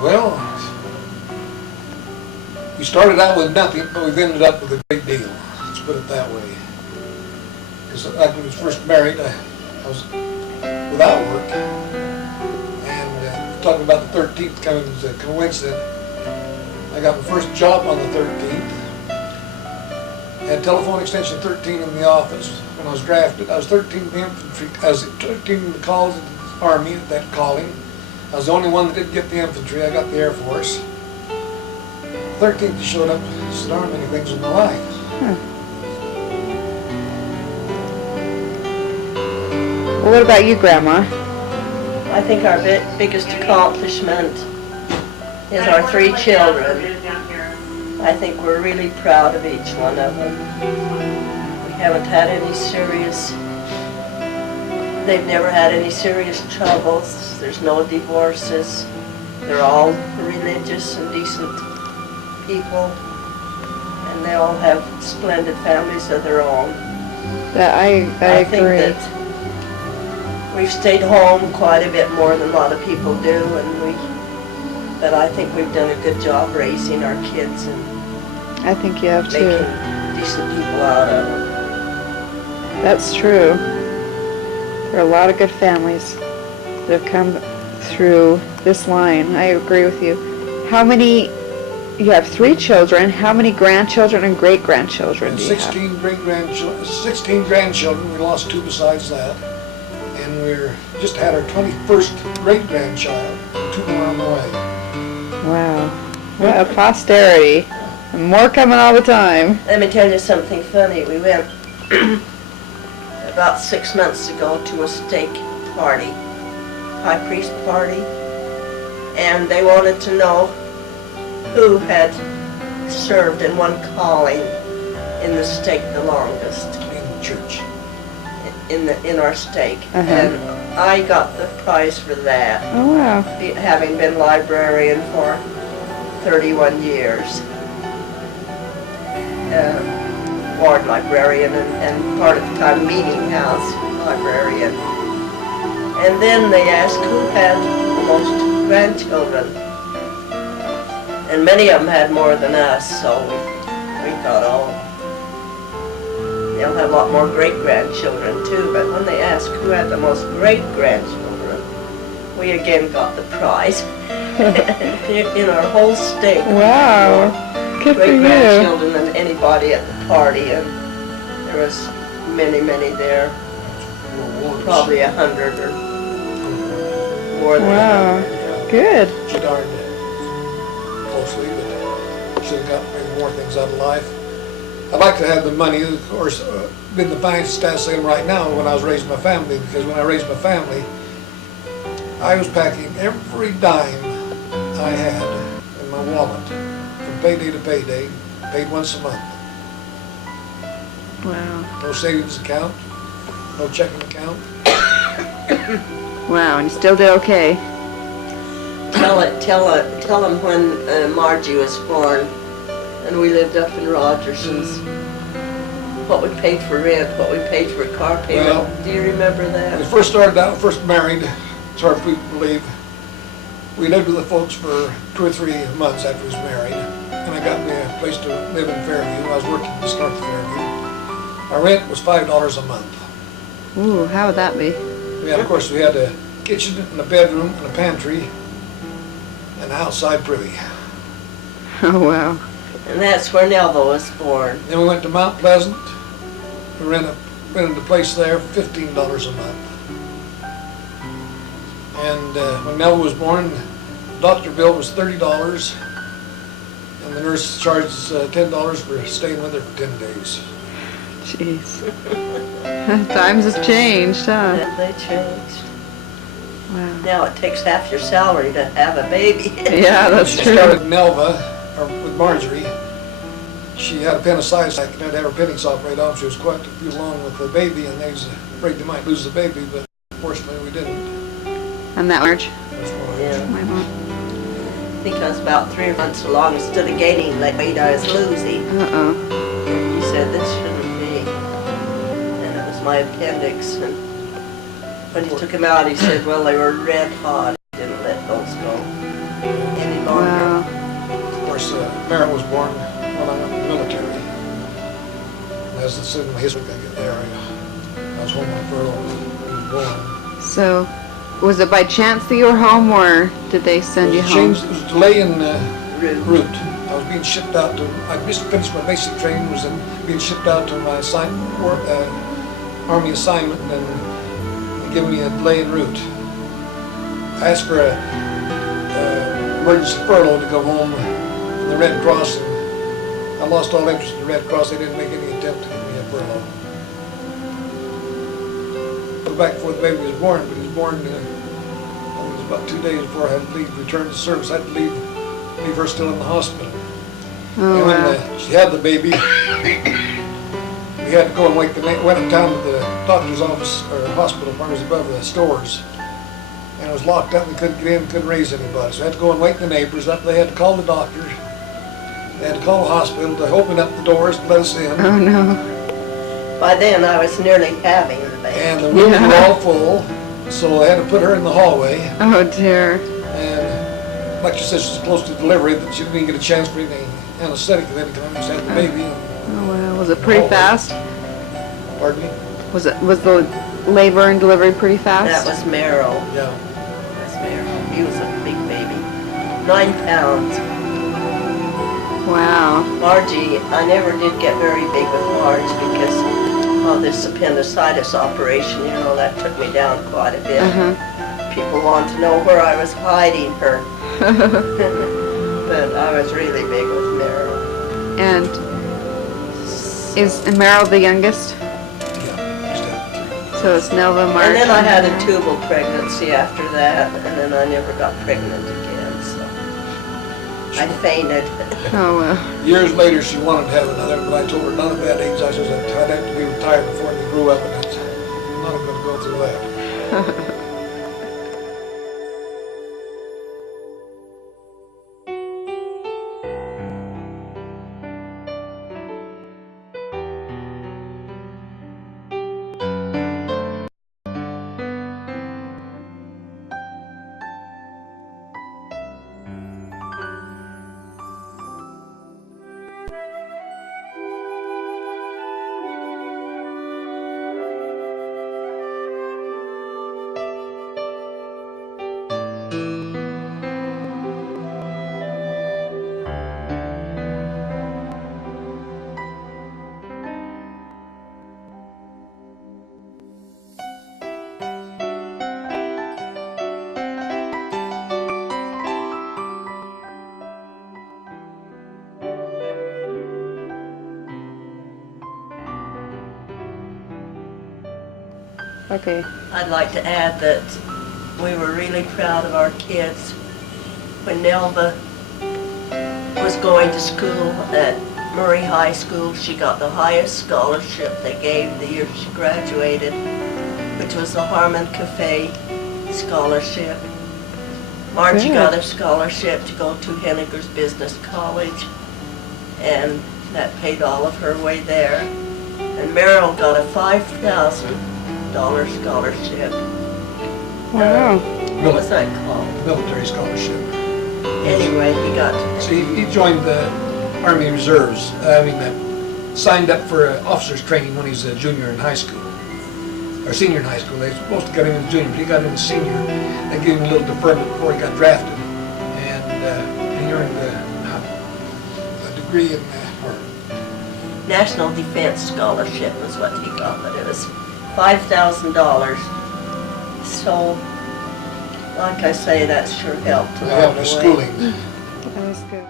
Well, we started out with nothing, but we've ended up with a great deal. Let's put it that way. Because when I was first married, I was without work. And talking about the 13th coming as a coincidence, I got my first job on the 13th. Had telephone extension 13 in the office when I was drafted. I was 13 in the infantry. I was 13 in the calls in the Army, that calling. I was the only one that didn't get the infantry. I got the Air Force. 13th he showed up. I said, "There aren't many things in my life." Well, what about you, Grandma? I think our biggest accomplishment is our 3 children. I think we're really proud of each one of them. We haven't had any serious, they've never had any serious troubles. There's no divorces. They're all religious and decent people. And they all have splendid families of their own. I I think agree. that we've stayed home quite a bit more than a lot of people do, but I think we've done a good job raising our kids and I think you have making too. decent people out of them. That's true. There are a lot of good families that have come through this line. I agree with you. You have 3 children. How many grandchildren and great-grandchildren do you have? 16 great-grandchildren, 16 grandchildren. We lost 2 besides that. And we're just had our 21st great-grandchild, 2 more on the way. Wow. What a posterity. And more coming all the time. Let me tell you something funny. We went about 6 months ago to a steak party, high priest party, and they wanted to know who had served in one calling in the stake the longest. In the church. In our stake. Uh-huh. And I got the prize for that, Oh, wow. having been librarian for 31 years. Ward librarian and part of the time meeting house librarian. And then they asked who had the most grandchildren. And many of them had more than us, so we thought, oh, they'll have a lot more great-grandchildren too. But when they asked who had the most great-grandchildren, we again got the prize in our whole stake. Wow. Good for you. Great-grandchildren than anybody at the party, and there was many, many there, probably 100 or more than Wow. 100. Good. She darned closely, but should have got maybe more things out of life. I'd like to have the money, of course, been the finance status same right now when I was raising my family, because when I raised my family, I was packing every dime I had in my wallet from payday to payday, paid once a month. Wow. No savings account, no checking account. Wow, and you still did okay. Tell them when Margie was born, and we lived up in Rogerson's. What we paid for rent, what we paid for car payment. Well, do you remember When we that? first started out, first married, it's hard for people to believe, we lived with the folks for 2 or 3 months after we was married, and I got me a place to live in Fairview. I was working just north of Fairview. Our rent was $5 a month. Ooh, how would that be? Of course, we had a kitchen and a bedroom and a pantry and an outside privy. Oh, wow. And that's where Nelva was born. Then we went to Mount Pleasant. We rented a place there, $15 a month. And when Nelva was born, the doctor bill was $30, and the nurse charged us $10 for staying with her for 10 days. Jeez. Times have changed, huh? And they changed. Wow. Now it takes half your salary to have a baby. Yeah, that's She true. started Nelva, or with Marjorie. She had appendicitis, and had to have her appendix operated on. She was quite a few along with the baby, and they was afraid they might lose the baby, but fortunately we didn't. And that large? That's why. Yeah. My mom. I think I was about 3 months along. Instead of gaining weight, I was losing. Uh-oh. And he said, this shouldn't be. And it was my appendix. And when he took him out, he said, well, they were red hot. He didn't let those go any Merrill was born when I went in the military. And as it's in my history, I get there. I was home on furlough when he was born. So, was it by chance that you were home, or did they send you home? It was a delay in route. I was being shipped out to, I just finished my basic training, was being shipped out to my Army assignment, and they gave me a delay in route. I asked for a emergency furlough to go home from the Red Cross, and I lost all interest in the Red Cross. They didn't make any attempt to give me a furlough. Go back before the baby was born, but he was born, I think it was about 2 days before I had to leave, return to service. I had to leave her still in the hospital. Oh, And wow. when she had the baby, we had to go and went uptown to the doctor's office, or hospital, where it was above the stores. And it was locked up, we couldn't get in, couldn't raise anybody. So I had to go and wake the neighbors up. They had to call the doctor. They had to call the hospital to open up the doors to let us in. Oh, no. By then, I was nearly having the baby. And the rooms were all full, so I had to put her in the hallway. Oh, dear. And like she said, she was close to delivery, that she didn't even get a chance for any anesthetic of any kind. Just had the baby. Oh, wow. Was it pretty fast? Pardon me? Was the labor and delivery pretty fast? That was Merrill. Yeah. That's Merrill. He was a big baby. 9 pounds. Wow. Margie, I never did get very big with Marge because of this appendicitis operation. You know, that took me down quite a bit. Uh-huh. People want to know where I was hiding her. But I was really big with Merrill. And is Merrill the youngest? Yeah. Just had 3. So it's Nelva, March. And then I had a tubal pregnancy after that, and then I never got pregnant again, so I fainted. Oh, well. Years later, she wanted to have another, but I told her none of that age. I said I'd have to be retired before they grew up, and I'm not going to go through that. Okay. I'd like to add that we were really proud of our kids. When Nelva was going to school at Murray High School, she got the highest scholarship they gave the year she graduated, which was the Harmon Cafe Scholarship. Margie Good. got a scholarship to go to Henniger's Business College, and that paid all of her way there. And Merrill got a $5,000 scholarship. Wow. What was that called? Military scholarship. Anyway, he got See, he joined the Army Reserves. Signed up for officer's training when he was a junior in high school, or senior in high school. They were supposed to get him in junior, but he got in as senior. They gave him a little deferment before he got drafted, and he earned a degree in National Defense Scholarship was what he got, but it was $5,000. So, like I say, that sure helped a lot having of schooling. That was good.